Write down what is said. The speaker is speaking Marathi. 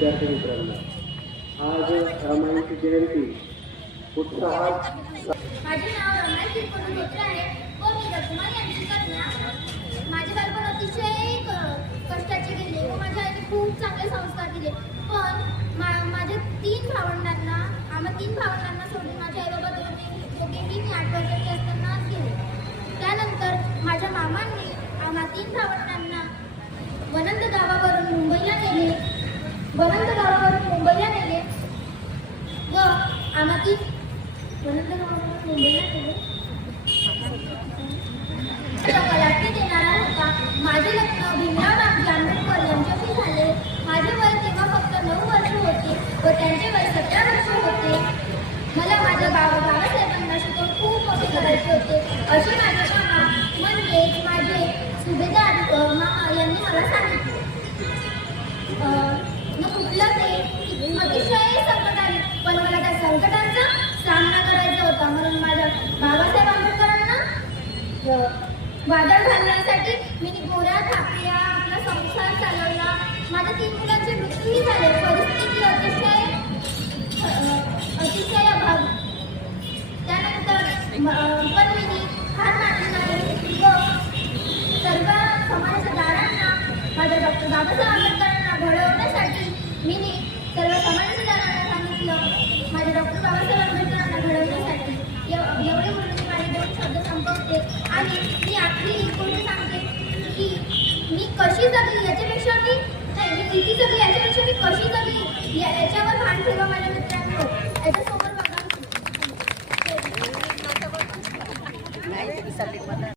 विद्यार्थी मित्रांनो आज रामायणची जयंती उत्साहात माझे नाव रमाई शिरपण आहे. व मी रत्नाल यांची कन्या माझे बालपण अतिशय कष्टाचे गेले व माझ्या आईने खूप चांगले संस्कार दिले. पण माझ्या तीन भावंडांना देणारा होता. माझे लग्न भीमराव रामजी आंबेडकर यांच्याशी झाले. माझे वय तेव्हा फक्त नऊ वर्ष होते व त्यांचे वय सतरा वर्ष होते. मला माझ्या बाबा बाबासाहेबांना शिकवून खूप मोठे करायचे होते. असे माझे मामा म्हणजेच माझे सुभेदार मामा यांनी मला सांगितले. मग कुठलं ते अतिशय संकट आले पण मला त्या संकटांचा सामना करायचा होता म्हणून माझ्या बाबासाहेब आंबेडकरांना अ, वादळ घालण्यासाठी मी गोऱ्या थापल्या आपला संसार चालवला. माझ्या तीन मुलांचे मृत्यूही झाले. परिस्थिती अतिशय अतिशय अभाव त्यानंतर पण मी हार मानली नाही व सर्व समाजाच्या दारांना माझ्या डॉक्टर बाबासाहेब आंबेडकरांना घडवण्यासाठी मी सर्व समाजाच्या दारांना सांगितलं माझ्या डॉक्टर बाबासाहेब आंबेडकरांना घडवण्यासाठी एव- एवढे म्हणून मी माझे दोन शब्द संपवते आणि मी आपली ही गोष्ट सांगते? की मी कशी जगली? याच्यापेक्षा मी नाही मी किती जगली? याच्यापेक्षा मी कशी जगली? या- याच्यावर भान ठेवा माझ्या मित्रांनो. याच्यासोबत बघा.